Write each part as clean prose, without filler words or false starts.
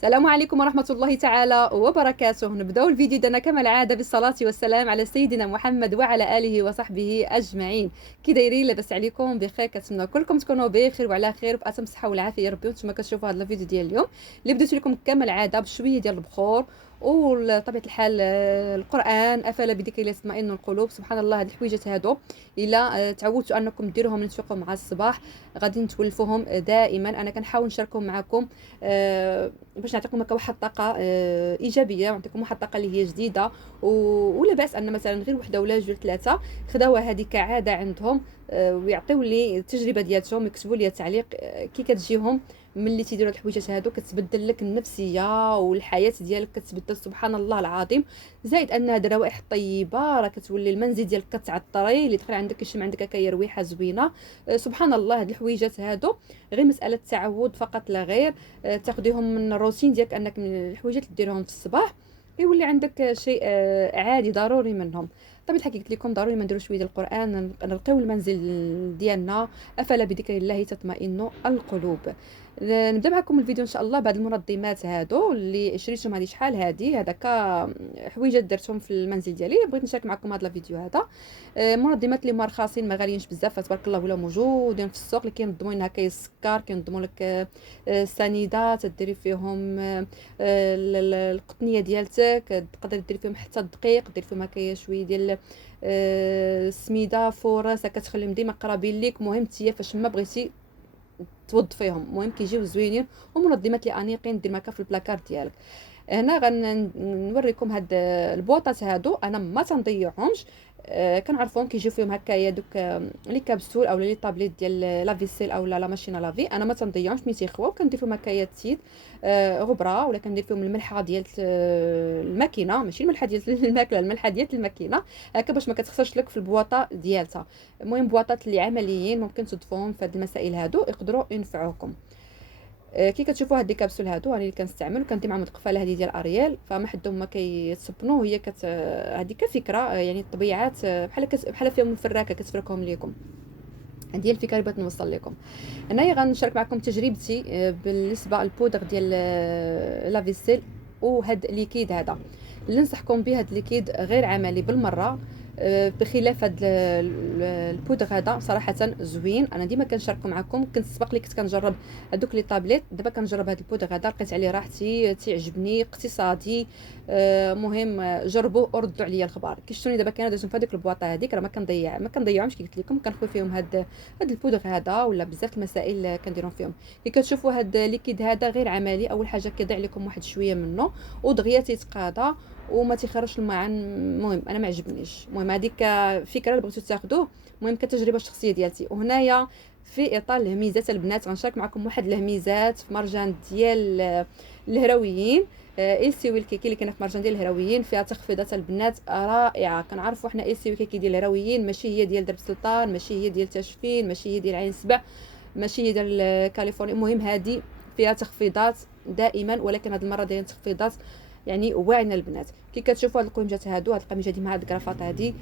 السلام عليكم ورحمة الله تعالى وبركاته. نبداو الفيديو ديالنا كما العادة بالصلاة والسلام على سيدنا محمد وعلى آله وصحبه أجمعين. كي دايرين؟ لاباس عليكم؟ بخير؟ كنتمنى كلكم تكونوا بخير وعلى خير وبأتم الصحة والعافية يا ربي. وانتم كتشوفوا هذا الفيديو ديال اليوم اللي بديت لكم كما العادة بشوية ديال البخور وطبيعة الحال القرآن أفلا بذكر الله تطمئن القلوب. سبحان الله، هاد الحويجات هادو إلا تعودتوا أنكم ديروهم لتفيقوا مع الصباح غادي نتولفوهم دائما. أنا كنحاول نشاركهم معكم باش نعطيكم هكا واحد الطاقه ايجابيه، ونعطيكم واحد الطاقه اللي هي جديده ولا باس ان مثلا غير وحده ولا جوج ثلاثه خداوها هذه كعاده عندهم، ويعطيو لي التجربه ديالهم، يكتبوا لي تعليق كي كتجيهم ملي تيديروا هاد الحويجات هادو. كتبدل لك النفسيه والحياه ديالك كتبدل سبحان الله العظيم. زائد ان هاد الروائح الطيبه راه كتولي المنزل ديالك كتعطري، اللي دخل عندك يشم عندك هكا رويحه زوينه. سبحان الله، هاد الحويجات هادو غير مساله تعود فقط لا غير. تاخديهم من الروتين ديالك، انك من الحويجات اللي ديرهم في الصباح يولي عندك شيء عادي ضروري منهم. طبعا الحق قلت لكم ضروري ما نديروا شويه ديال القران، نلقيو المنزل ديالنا. افلا بذكر الله تطمئن القلوب. نبدا معكم الفيديو ان شاء الله بهاد المنظمات هادو اللي شريتهم هذه شحال هادي. هذاك حويجات درتهم في المنزل ديالي، بغيت نشارك معكم هذا الفيديو هذا. منظمات اللي مرخصين ما غاليينش بزاف تبارك الله، ولا موجودين في السوق، اللي كينظموا لنا هكا السكر، كينظموا لك السنيده تديري فيهم القطنيه ديالتك، تقدري ديري فيهم حتى الدقيق، ديري فيهم هكايا شويه ديال السميده فرص هكا تخليهم ديما قرابين ليك. مهم نتيا فاش ما بغيتي توظفيهم، المهم كيجيو زوينين. ومنظمات لي انيقين دير ماكا في البلاكار ديالك. هنا غنوريكم هاد البواطات هادو، انا ما تنضيعهمش. كنعرفهم كيجيو فيهم هكايا دوك لي كابسول او لي طابليت ديال لا فيسيل او لا ماشينه لافي. انا ما تنضيعهمش ملي تيخواو، كندير فيهم هكايا التيد غبره، ولا كندير فيهم الملحه ديال الماكينه، ماشي الملحه ديال الماكله، الملحه ديال الماكينه هكا باش ما كتخسرش لك في البواطه ديالتها. المهم بواطات اللي عمليين ممكن تضيفوهم في هاد المسائل هادو يقدروا ينفعوكم. كي كتشوفوا هاد الكبسول هادو راني اللي كنستعمل وكندير معهم القفاله هذه ديال اريال، فما حدهم ما كيتصبنوا. هي هذه كفكره يعني الطبيعات بحال فيهم الفراكه كتفركهم ليكم. هذه هي الفكره اللي بغيت نوصل لكم. انايا غنشارك معكم تجربتي بالنسبه للبودر ديال لافيسيل. وهاد ليكيد هذا اللي ننصحكم به، هاد الليكيد غير عملي بالمره، بخلاف هاد البودر هذا صراحه زوين. انا ديما كنشاركو معكم، كنت سبق لي كنت كنجرب هذوك لي طابليت، دابا كنجرب هاد البودر هذا، لقيت عليه راحتي، تيعجبني، اقتصادي. مهم جربوه وردوا عليا الخبر. كي شفتوني دابا كاينه درتهم في هذيك البواطه هذيك، راه ما كنضيعهمش. كي قلت لكم كنخوي فيهم هاد البودر هذا، ولا بزاف المسائل كنديرهم فيهم. كي كتشوفوا هاد الليكيد هذا غير عملي، اول حاجه كيضيع لكم واحد شويه منه ودغيا تيتقاضى وما تيخرجش المعن. المهم انا ما عجبنيش. المهم هذيك فكره اللي بغيتو تاخذوه، المهم كتجربه شخصيه ديالتي. وهنايا في اطار الهميزات البنات غنشارك معكم واحد الهميزات في مرجان ديال الهرويين. السي والكيكي اللي كاينه في مرجان ديال الهرويين فيها تخفيضات البنات رائعه. كنعرفوا حنا السي والكيكي ديال الهرويين ماشي هي ديال درب سلطان، ماشي هي ديال تاشفين، ماشي هي ديال عين سبع، ماشي هي ديال كاليفورنيا. المهم هذه فيها تخفيضات دائما، ولكن هذه المره دايرين تخفيضات يعني واعين البنات. كي كتشوفوا هاد القميجات هادو، هاد القميجه ديما هاد الكرافات هادي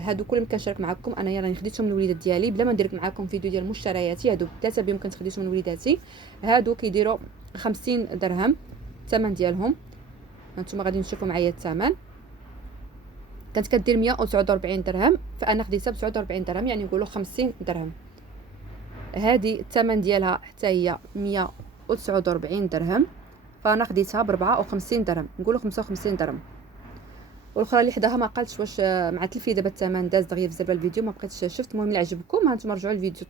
هادو كلهم كنشارك معكم. انايا راني خديتهم من الوليدات ديالي بلا ما ندير معكم فيديو ديال مشترياتي. هادو ثلاثه بهم كنت خديتهم من وليداتي. هادو كيديروا 50 درهم الثمن ديالهم. هانتوما غادي تشوفوا معايا الثمن. كانت كدير 149 درهم، فانا خديتها ب 49 درهم، يعني نقولوا 50 درهم. هذه الثمن ديالها حتى هي 149 درهم، فانا خديتها ب 54 درهم، نقولوا 55 درهم. والاخرى اللي حداها ما قالتش واش مع تلفي دابا الثمن داز دغيا في الفيديو، ما بقيتش شفت. المهم اللي عجبكم هانتوما رجعوا الفيديو،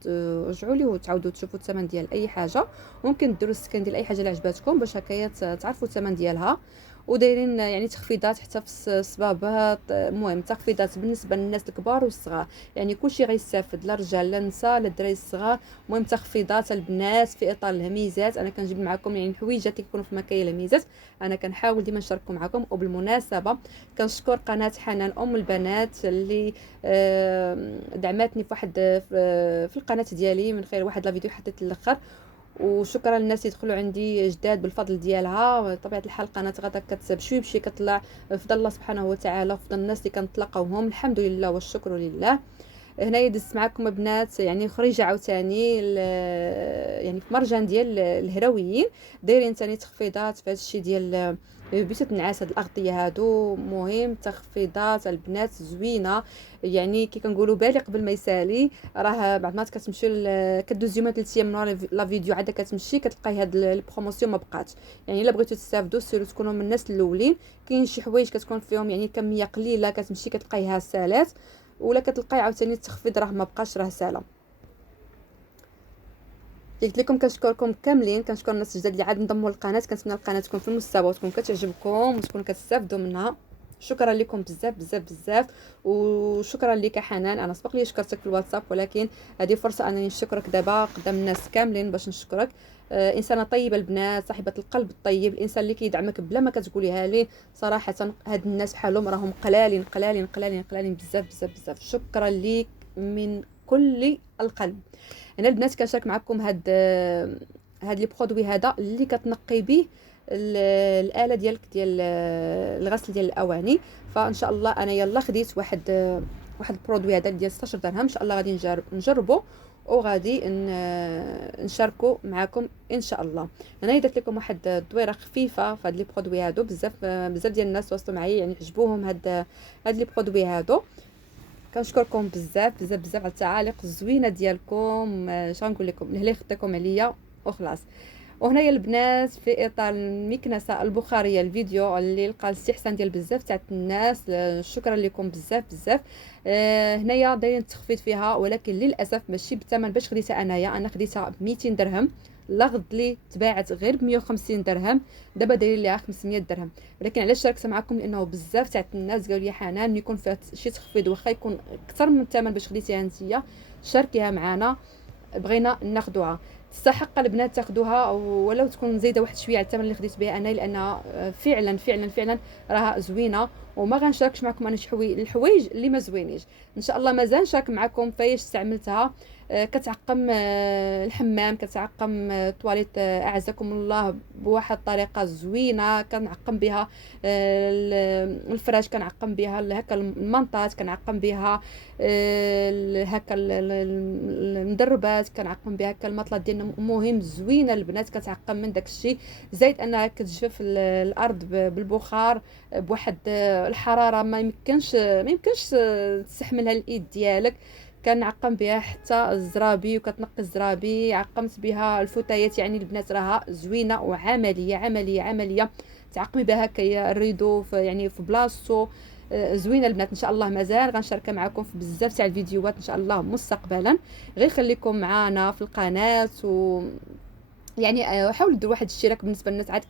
رجعوا ليه وتعاودوا تشوفوا الثمن ديال اي حاجه. ممكن ديروا السكان ديال اي حاجه اللي عجباتكم باش هكايا تعرفوا الثمن ديالها. ودايرين يعني تخفيضات حتى في الصبابات. المهم تخفيضات بالنسبه للناس الكبار والصغار، يعني كلشي غيستافد، لا رجال لا نساء لا الدراري الصغار. المهم تخفيضات البنات في اطار الهميزات. انا كنجيب معكم يعني الحويجات اللي كيكونوا في مكاين الهميزات، انا كنحاول ديما نشارككم معكم. وبالمناسبه كنشكر قناه حنان ام البنات اللي دعمتني في واحد في القناه ديالي من خلال واحد لا فيديو حطيت الاخر. وشكرا للناس اللي دخلوا عندي جداد بالفضل ديالها. بطبيعه الحال القناه غدا بشوي بشوي كطلع، فضل الله سبحانه وتعالى، فضل الناس اللي كنتلاقاوهم، الحمد لله والشكر لله. هنايا دزت معكم البنات يعني خريجه عاوتاني يعني في مرجان ديال الهرويين، دايرين ثاني تخفيضات في هذا الشيء ديال بيوت النعاس. هاد الاغطيه هادو مهم تخفيضات البنات زوينه، يعني كي كنقولوا بالي قبل ما يسالي. راه بعد ما كتمشيو كدوز يومين 3 ايام من ورا لا فيديو عاد كتمشي كتلقاي هاد البروموسيون ما بقاتش. يعني الا بغيتو تستافدوا سيرو تكونوا من الناس الاولين. كاين شي حوايج كتكون فيهم يعني كميه قليله كتمشي كتلقايها سالات، ولا كتلقاي عاوتاني التخفيض راه ما بقاش راه سالا. قلت لكم كنشكركم كاملين، كنشكر الناس الجداد اللي عاد انضموا للقناه. كنتمنى القناه تكون في المستوى وتكون كتعجبكم وتكونوا كتستافدوا منها. شكرا لكم بزاف بزاف بزاف. وشكرا لك حنان، انا سبق لي شكرتك في الواتساب، ولكن هذه فرصه انني نشكرك دابا قدام الناس كاملين باش نشكرك. انسانه طيبه البنات، صاحبه القلب الطيب، الانسان اللي كيدعمك بلا ما كتقوليها ليه. صراحه هاد الناس بحالهم راهم قلالين قلالين قلالين قلالين بزاف بزاف بزاف. شكرا ليك من كل القلب. هنا البنات كنشارك معكم هاد لي برودوي هذا اللي كتنقي به الاله ديالك ديال الغسل ديال الاواني. فان شاء الله انا يلا خديت واحد البرودوي هذا ديال 16 درهم، ان شاء الله غادي نجربه وغادي نشاركو معكم ان شاء الله. انا درت لكم واحد الدويره خفيفه في هاد لي برودوي هادو. بزاف بزاف ديال الناس وصلوا معايا يعني عجبوهم هاد لي برودوي هادو. كنشكركم بزاف بزاف بزاف على التعاليق الزوينه ديالكم. اش غنقول لكم، لهلا خديتكم عليا وخلاص. وهنايا البنات في اطار المكنسه البخاريه الفيديو اللي لقى الاستحسان ديال بزاف تاع الناس، شكرا لكم بزاف بزاف. هنايا دايرين التخفيض فيها، ولكن للاسف ماشي بالثمن باش خديتها انايا. انا خديتها ب 200 درهم، لا غد لي تباعت غير ب 150 درهم، دابا دايرين ليها 500 درهم. ولكن علاش شاركت معكم؟ لانه بزاف تاع الناس قالوا لي حنان يكون فيها شي تخفيض واخا يكون اكثر من الثمن باش خديتيها نتيا شاركيها معنا، بغينا ناخذوها. تستحق البنات تاخذوها ولو تكون زايده واحد شويه على الثمن اللي خديت بها انا، لانها فعلا فعلا فعلا راها زوينه. وما غنشاركش معكم انا شي الحوايج اللي ما زوينيش. ان شاء الله مازال نشارك معكم فايش استعملتها. كتعقم الحمام، كتعقم الطواليت، اعزكم الله بواحد الطريقه زوينه. كنعقم بها الفراش، كنعقم بها هكا المنطات، كنعقم بها هكا المدربات، كنعقم بها هكا المطلات ديالنا. مهم زوينه البنات، كتعقم من داك الشيء، زائد انها كتجف الارض بالبخار بواحد الحراره ما يمكنش تستحملها الايد ديالك. كنعقم بها حتى الزرابي وكتنقي الزرابي، عقمت بها الفتيات. يعني البنات راها زوينه وعمليه عمليه عمليه. تعقمي بها هكايا الريدو يعني في بلاصتو. زوينه البنات. ان شاء الله مازال غنشاركها معكم في بزاف تاع الفيديوهات ان شاء الله مستقبلا. غير خليكم معنا في القناه يعني حاولوا ديروا واحد الاشتراك بالنسبه للناس عاد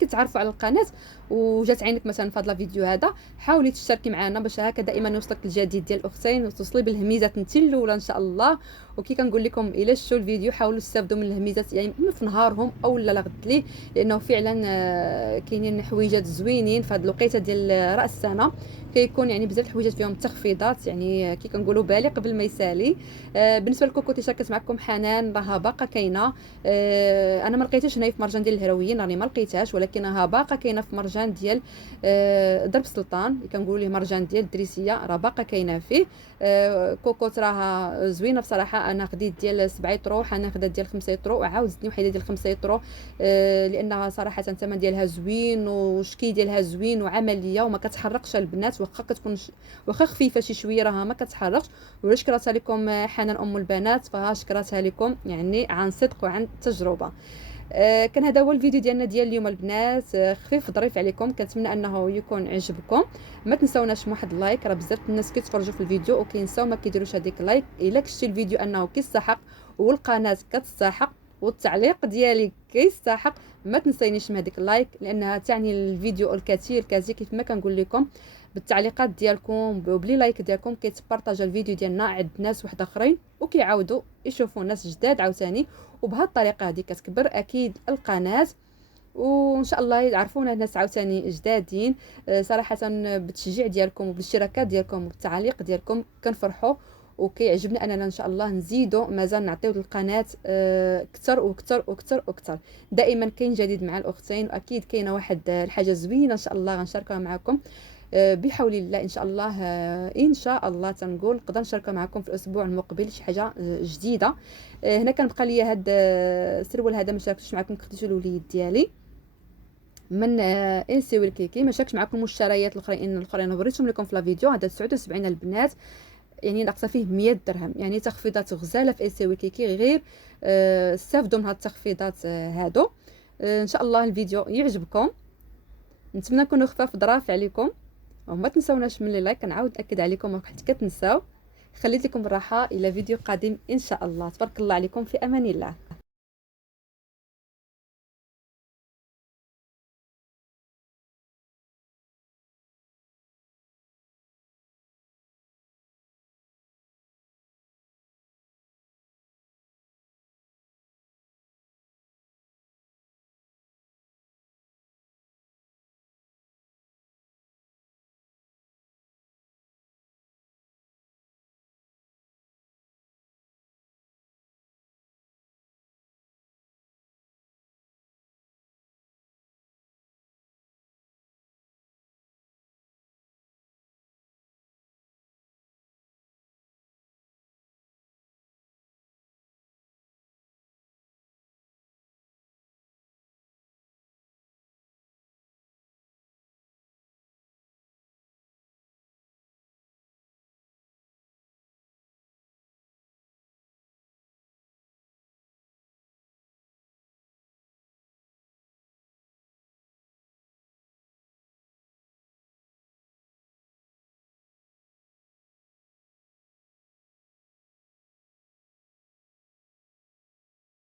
كتعرفوا على القناه وجات عينك مثلا في هذا الفيديو هذا. حاولي تشتركي معنا باش هكا دائما يوصلك الجديد ديال الاختين وتوصلي بالهميزات انت الاولى ان شاء الله. وكي كنقول لكم الى شفتوا الفيديو حاولوا تستافدوا من الهميزات، يعني اما في نهارهم او لا غد ليه، لانه فعلا كاينين حويجات زوينين في هذه الوقيته ديال راس السنه. كيكون يعني بزاف الحويجات فيهم تخفيضات، يعني كي كنقولوا بالي قبل ما يسالي. بالنسبه للكوكوتي شاركت معكم حنان، راها باقا كاينه. انا ما لقيتهاش هنايا في مرجان ديال الهرويين، راني ما لقيتهاش، ولكنها باقا كاينه في مرجان ديال درب السلطان، كنقولوا ليه مرجان ديال الدريسيه، راه باقا كاينه فيه. كوكوت راها زوينه بصراحه. انا خديت ديال 7 يطرو، حنا خدات ديال 5 يطرو، وعاود زدني وحده ديال 5 يطرو. لانها صراحه الثمن ديالها زوين وشكي ديالها زوين وعمليه وما كتحرقش البنات. واخا كتكون واخا خفيفه شي شويه راها ما كتحرقش. ولا شكرتها لكم حنان ام البنات، فها شكرتها لكم يعني عن صدق وعن تجربه. كان هذا هو الفيديو ديالنا ديال اليوم البنات. خفيف ظريف عليكم، كنتمنى انه يكون عجبكم. ما تنساوناش من واحد اللايك، راه بزاف الناس كيتفرجوا في الفيديو وكينساو ما كيديروش هذيك لايك. الا كشتي الفيديو انه كيستحق والقناه كتستحق والتعليق ديالي كيستحق، ما تنسينيش من هذيك اللايك، لانها تعني الفيديو الكثير كيف ما كنقول لكم. بالتعليقات ديالكم وبلي لايك ديالكم كيتبارطاجا الفيديو ديالنا عند ناس واحد اخرين، وكيعاودوا يشوفوا ناس جداد عاوتاني. وبهذه الطريقه هذه كتكبر اكيد القناه، وان شاء الله يعرفونا الناس عاوتاني جدادين. صراحه بالتشجيع ديالكم وبالاشتراكات ديالكم وبالتعليق ديالكم كنفرحوا، وكيعجبنا اننا ان شاء الله نزيدوا مازال نعطيو للقناه اكثر واكثر واكثر واكثر. دائما كاين جديد مع الاختين، واكيد كاينه واحد الحاجه زوينه ان شاء الله غنشاركها معكم بحول الله ان شاء الله. ان شاء الله تنقول نقدر نشاركها معكم في الاسبوع المقبل شي حاجه جديده. هنا كنبقى ليا هاد السرول هذا ما شاركتش معكم، خديته الوليد ديالي من انسي الكيكي. ما شاركش معكم المشتريات الاخرين وريتهم لكم في لا فيديو. هذا 79 البنات، يعني ناقصه فيه 100 درهم، يعني تخفيضات غزاله في انسي الكيكي. غير استافدوا من هاد التخفيضات هادو. ان شاء الله الفيديو يعجبكم، نتمنى نكونوا خفاف ظراف عليكم، وما تنسوناش من لايك. كنعاود ناكد عليكم حتى كتنساو. خليت لكم الراحه الى فيديو قادم ان شاء الله. تبارك الله عليكم، في امان الله.